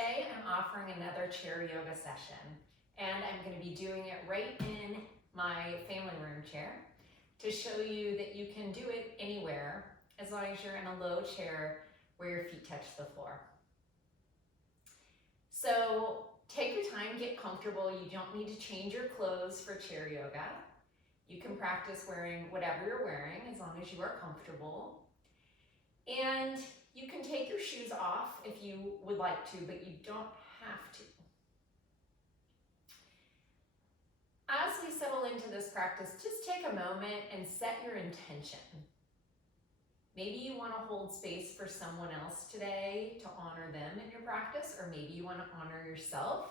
Today I'm offering another chair yoga session, and I'm going to be doing it right in my family room chair to show you that you can do it anywhere as long as you're in a low chair where your feet touch the floor. So take your time, get comfortable. You don't need to change your clothes for chair yoga. You can practice wearing whatever you're wearing as long as you are comfortable. And you can take your shoes off if you would like to, but you don't have to. As we settle into this practice, just take a moment and set your intention. Maybe you want to hold space for someone else today to honor them in your practice, or maybe you want to honor yourself.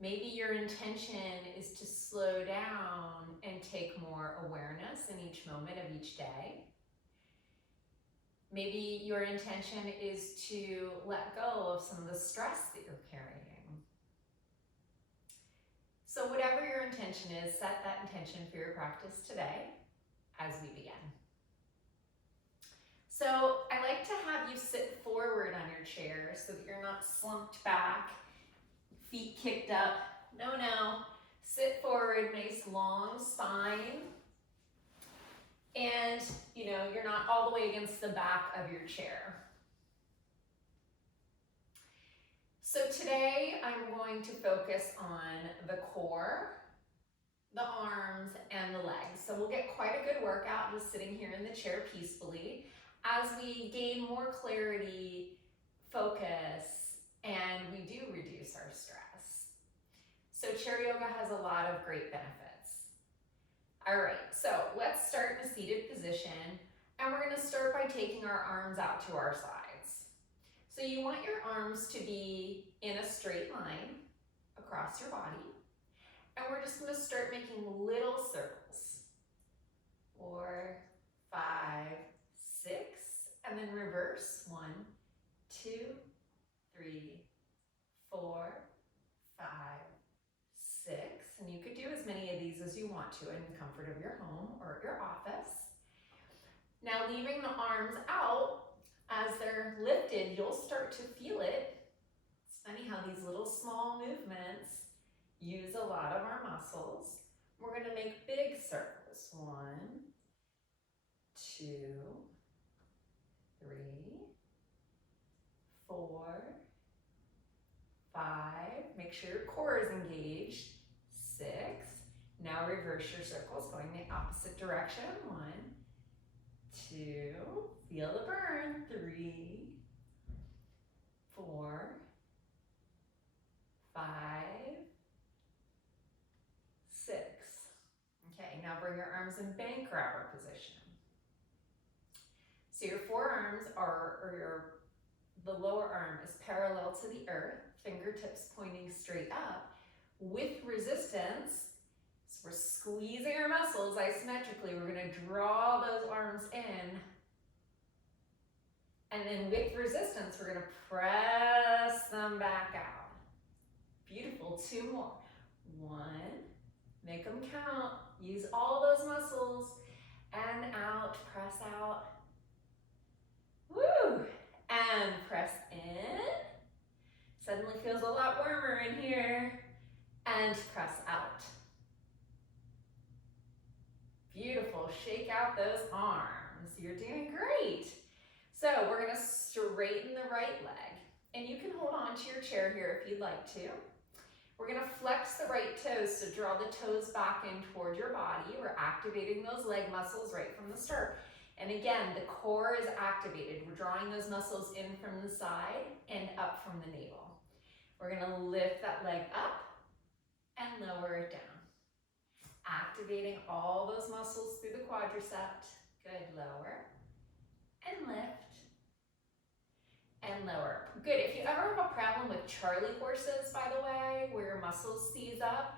Maybe your intention is to slow down and take more awareness in each moment of each day. Maybe your intention is to let go of some of the stress that you're carrying. So whatever your intention is, set that intention for your practice today as we begin. So I like to have you sit forward on your chair so that you're not slumped back, feet kicked up. No. Sit forward, nice long spine. And, you're not all the way against the back of your chair. So today I'm going to focus on the core, the arms, and the legs. So we'll get quite a good workout just sitting here in the chair peacefully as we gain more clarity, focus, and we do reduce our stress. So chair yoga has a lot of great benefits. All right, so let's start in a seated position, and we're gonna start by taking our arms out to our sides. So you want your arms to be in a straight line across your body, and we're just gonna start making little circles. 4, 5, 6, and then reverse. 1, 2, 3, 4, 5, 6, and you could do as many of these as you want to in the comfort of your home or your office. Now leaving the arms out, as they're lifted, you'll start to feel it. It's funny how these little small movements use a lot of our muscles. We're going to make big circles. 1, 2, 3, 4, 5. Make sure your core is engaged. 6. Now reverse your circles, going the opposite direction. 1, 2. Feel the burn. 3, 4, 5, 6. Okay, now bring your arms in bank robber position. So your forearms the lower arm is parallel to the earth, fingertips pointing straight up. With resistance, so we're squeezing our muscles isometrically. We're going to draw those arms in. And then with resistance, we're going to press them back out. Beautiful. 2 more. 1. Make them count. Use all those muscles. And out. Press out. Woo! And press in. Suddenly feels a lot warmer in here. And press out. Beautiful. Shake out those arms. You're doing great. So we're going to straighten the right leg. And you can hold on to your chair here if you'd like to. We're going to flex the right toes, so draw the toes back in toward your body. We're activating those leg muscles right from the start. And again, the core is activated. We're drawing those muscles in from the side and up from the navel. We're going to lift that leg up and lower it down. Activating all those muscles through the quadricep. Good. Lower and lift and lower. Good. If you ever have a problem with Charlie horses, by the way, where your muscles seize up,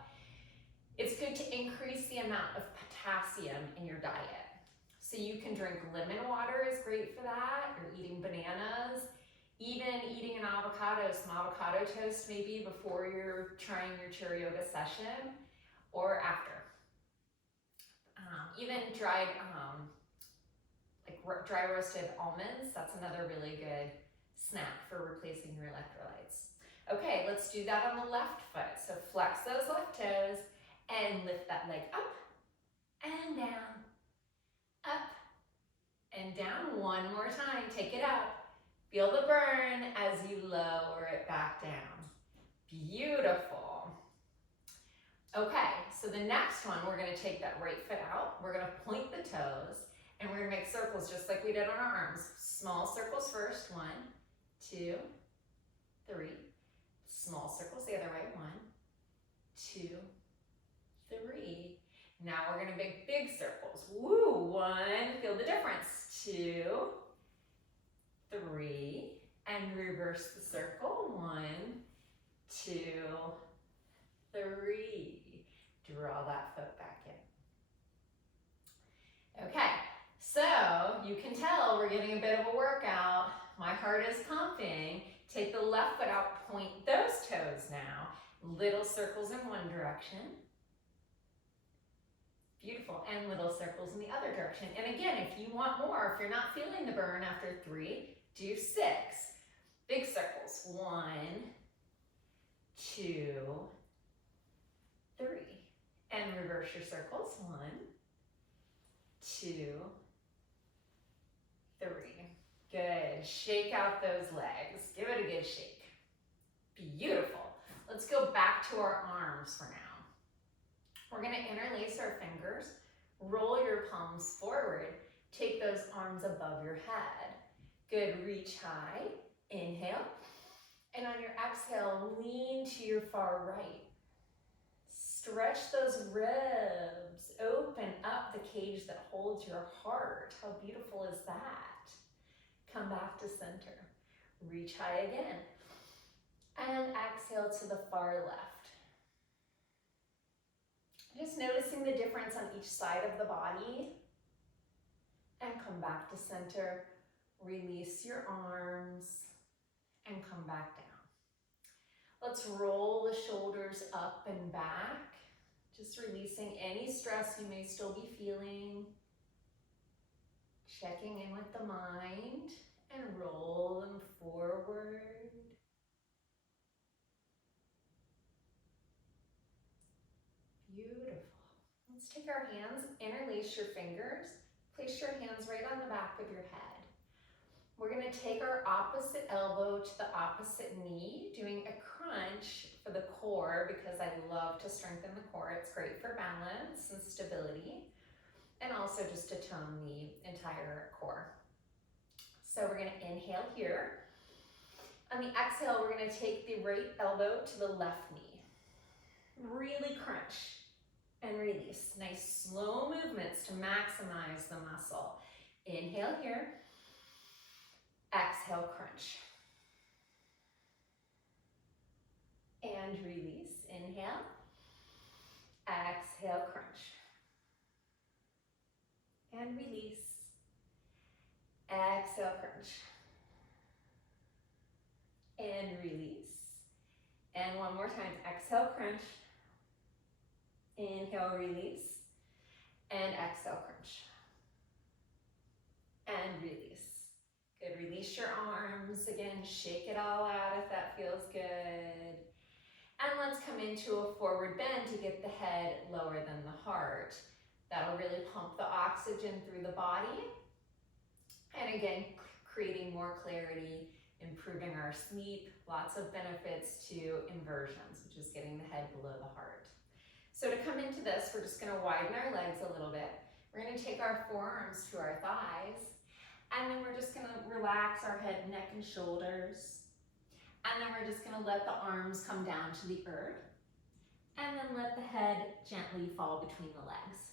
it's good to increase the amount of potassium in your diet. So you can drink lemon water is great for that, or eating bananas, even eating an avocado, some avocado toast maybe before you're trying your chair yoga session or after. Even dried, dry roasted almonds, that's another really good snack for replacing your electrolytes. Okay, let's do that on the left foot. So flex those left toes and lift that leg up and down, up and down. One more time, take it up. Feel the burn as you lower it back down. Beautiful. Okay, so the next one, we're gonna take that right foot out. We're gonna point the toes and we're gonna make circles just like we did on our arms. Small circles first, 1, 2, 3. Small circles the other way, 1, 2, 3. Now we're gonna make big circles. Woo, 1, feel the difference. 2, 3, and reverse the circle. 1, 2, 3. Draw that foot back in. Okay, so you can tell we're getting a bit of a workout. My heart is pumping. Take the left foot out, point those toes now. Little circles in one direction. Beautiful, and little circles in the other direction. And again, if you want more, if you're not feeling the burn after 3, do 6. Big circles, 1, 2, 3. And reverse your circles, 1, 2, 3. Good, shake out those legs. Give it a good shake. Beautiful. Let's go back to our arms for now. We're gonna interlace our fingers, roll your palms forward, take those arms above your head. Good, reach high, inhale, and on your exhale, lean to your far right. Stretch those ribs, open up the cage that holds your heart. How beautiful is that? Come back to center. Reach high again. And exhale to the far left. Just noticing the difference on each side of the body. And come back to center. Release your arms and come back down. Let's roll the shoulders up and back. Just releasing any stress you may still be feeling. Checking in with the mind and roll them forward. Beautiful. Let's take our hands, interlace your fingers, place your hands right on the back of your head. We're gonna take our opposite elbow to the opposite knee, doing a crunch for the core because I love to strengthen the core. It's great for balance and stability, and also just to tone the entire core. So we're gonna inhale here. On the exhale, we're gonna take the right elbow to the left knee. Really crunch and release. Nice slow movements to maximize the muscle. Inhale here. Exhale, crunch. And release. Inhale. Exhale, crunch. And release. Exhale, crunch. And release. And one more time. Exhale, crunch. Inhale, release. And exhale, crunch. And release. Good, release your arms. Again, shake it all out if that feels good. And let's come into a forward bend to get the head lower than the heart. That'll really pump the oxygen through the body. And again, creating more clarity, improving our sleep, lots of benefits to inversions, which is getting the head below the heart. So to come into this, we're just gonna widen our legs a little bit. We're gonna take our forearms to our thighs, and then we're just gonna relax our head, neck, and shoulders. And then we're just gonna let the arms come down to the earth, and then let the head gently fall between the legs.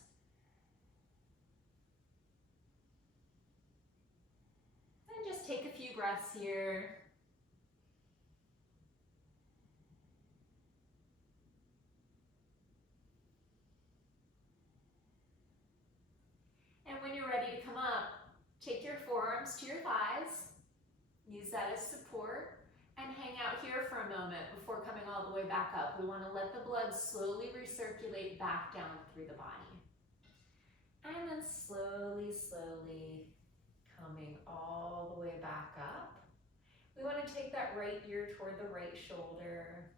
And just take a few breaths here. And when you're ready to come up, take your forearms to your thighs, use that as support, and hang out here for a moment before coming all the way back up. We want to let the blood slowly recirculate back down through the body. And then slowly, slowly coming all the way back up. We want to to take that right ear toward the right shoulder.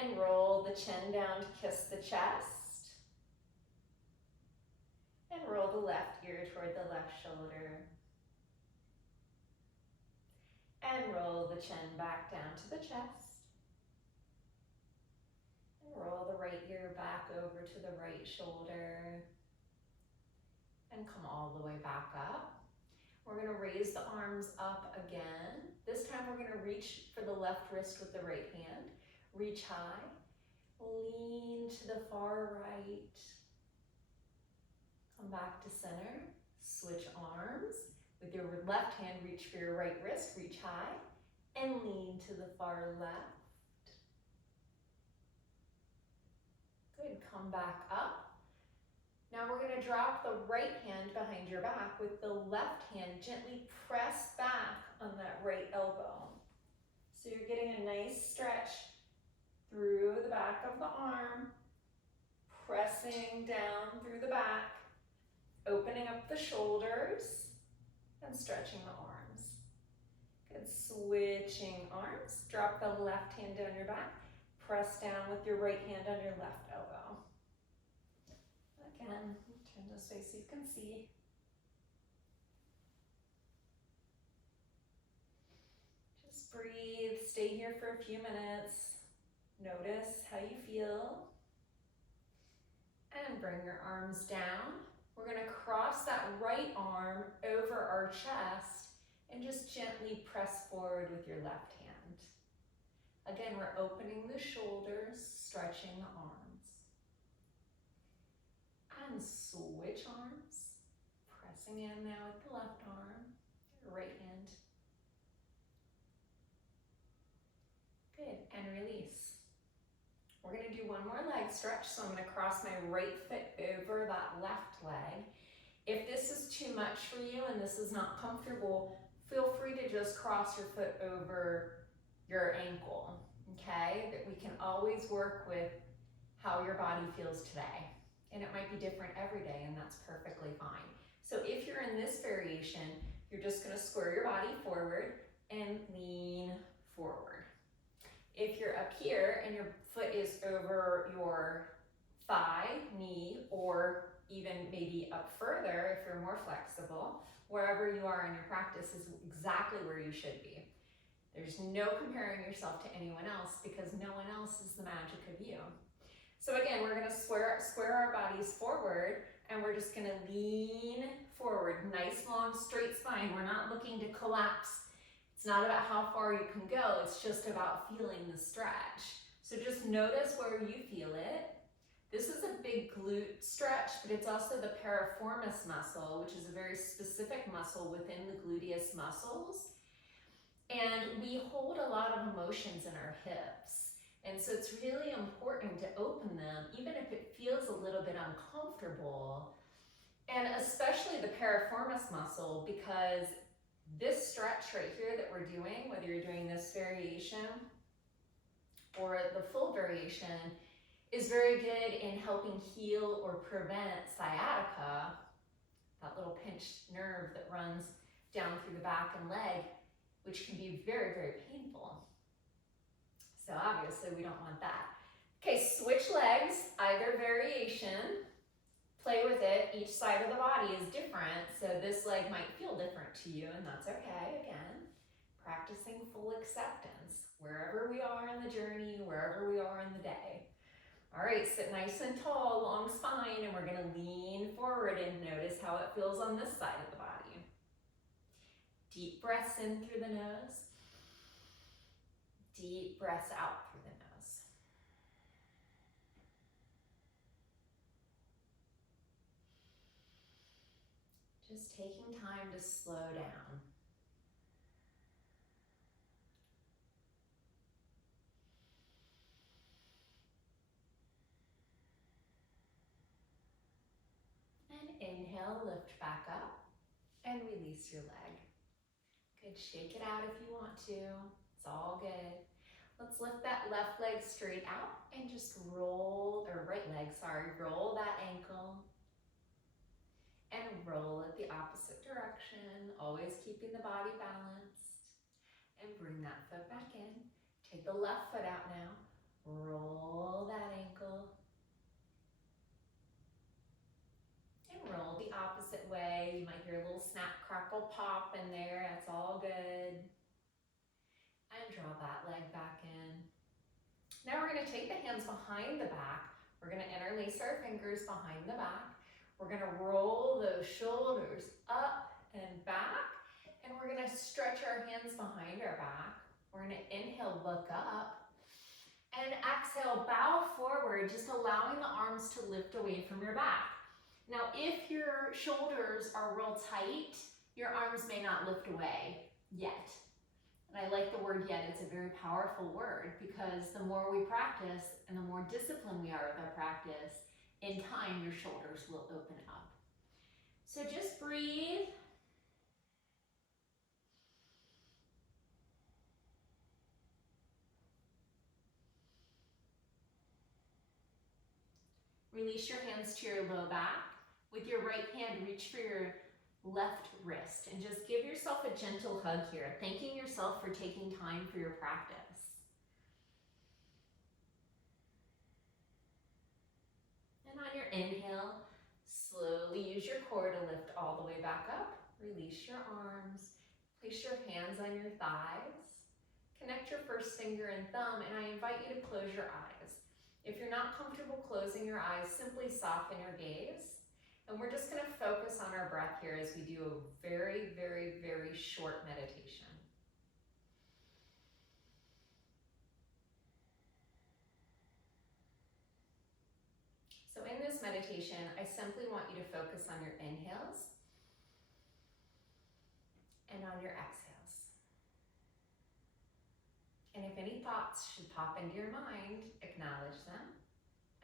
And roll the chin down to kiss the chest. And roll the left ear toward the left shoulder. And roll the chin back down to the chest. And roll the right ear back over to the right shoulder. And come all the way back up. We're going to raise the arms up again. This time we're going to reach for the left wrist with the right hand. Reach high. Lean to the far right. Come back to center. Switch arms. With your left hand, reach for your right wrist, reach high, and lean to the far left. Good, come back up. Now we're going to drop the right hand behind your back with the left hand gently press back on that right elbow. So you're getting a nice stretch through the back of the arm, pressing down through the back, opening up the shoulders, and stretching the arms. Good, switching arms. Drop the left hand down your back. Press down with your right hand on your left elbow. Again, turn this way so you can see. Just breathe, stay here for a few minutes. Notice how you feel. And bring your arms down. We're going to cross that right arm over our chest and just gently press forward with your left hand. Again, we're opening the shoulders, stretching the arms. And switch arms. Pressing in now with the left arm, your right hand. Good, and release. We're going to do one more leg stretch, so I'm going to cross my right foot over that left leg. If this is too much for you and this is not comfortable, feel free to just cross your foot over your ankle, okay? That we can always work with how your body feels today. And it might be different every day, and that's perfectly fine. So if you're in this variation, you're just going to square your body forward and lean forward. If you're up here and your foot is over your thigh, knee, or even maybe up further if you're more flexible, wherever you are in your practice is exactly where you should be. There's no comparing yourself to anyone else because no one else is the magic of you. So again, we're going to square our bodies forward and we're just going to lean forward. Nice, long, straight spine. We're not looking to collapse. It's not about how far you can go, it's just about feeling the stretch. So just notice where you feel it. This is a big glute stretch, but it's also the piriformis muscle, which is a very specific muscle within the gluteus muscles. And we hold a lot of emotions in our hips. And so it's really important to open them, even if it feels a little bit uncomfortable. And especially the piriformis muscle, because this stretch right here that we're doing, whether you're doing this variation or the full variation, is very good in helping heal or prevent sciatica, that little pinched nerve that runs down through the back and leg, which can be very, very painful. So obviously we don't want that. Okay, switch legs, either variation. Play with it. Each side of the body is different, so this leg might feel different to you, and that's okay. Again, practicing full acceptance wherever we are in the journey, wherever we are in the day. All right, sit nice and tall, long spine, and we're going to lean forward and notice how it feels on this side of the body. Deep breaths in through the nose. Deep breaths out through the nose. Just taking time to slow down. And inhale, lift back up and release your leg. Good, shake it out if you want to. It's all good. Let's lift that left leg straight out and just roll, or right leg, sorry, roll that ankle. and roll it the opposite direction, always keeping the body balanced. And bring that foot back in. Take the left foot out now. Roll that ankle. And roll the opposite way. You might hear a little snap, crackle, pop in there. That's all good. And draw that leg back in. Now we're going to take the hands behind the back. We're going to interlace our fingers behind the back. We're going to roll those shoulders up and back. And we're going to stretch our hands behind our back. We're going to inhale, look up. And exhale, bow forward, just allowing the arms to lift away from your back. Now, if your shoulders are real tight, your arms may not lift away yet. And I like the word yet. It's a very powerful word because the more we practice and the more disciplined we are with our practice, in time your shoulders will open up. So just breathe. Release your hands to your low back. With your right hand, reach for your left wrist and just give yourself a gentle hug here, thanking yourself for taking time for your practice. And on your inhale, slowly use your core to lift all the way back up. Release your arms. Place your hands on your thighs. Connect your first finger and thumb, and I invite you to close your eyes. If you're not comfortable closing your eyes, simply soften your gaze. And we're just going to focus on our breath here as we do a very, very, very short meditation. So in this meditation, I simply want you to focus on your inhales and on your exhales. And if any thoughts should pop into your mind, acknowledge them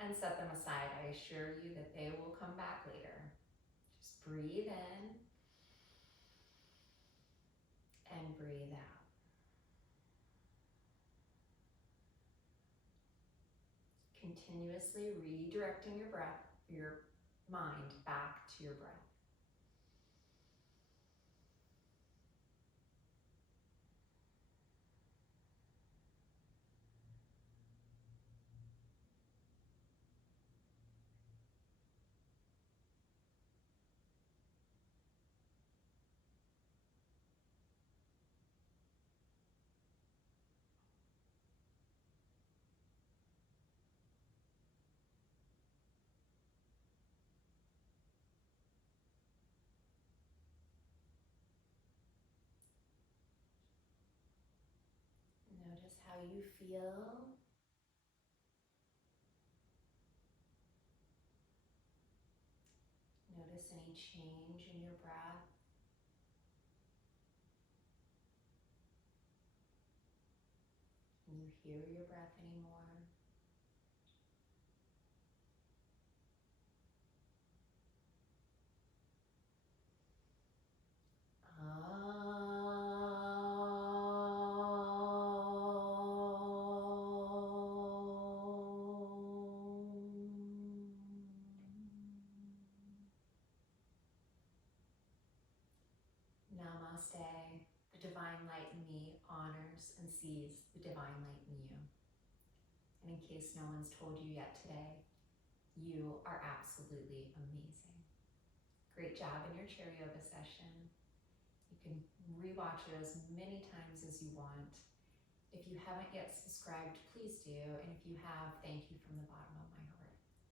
and set them aside. I assure you that they will come back later. Just breathe in and breathe out. Continuously redirecting your breath, your mind back to your breath. Notice how you feel. Notice any change in your breath. Can you hear your breath anymore? Namaste. The divine light in me honors and sees the divine light in you. And in case no one's told you yet today, you are absolutely amazing. Great job in your chair yoga session. You can rewatch it as many times as you want. If you haven't yet subscribed, please do. And if you have, thank you from the bottom of my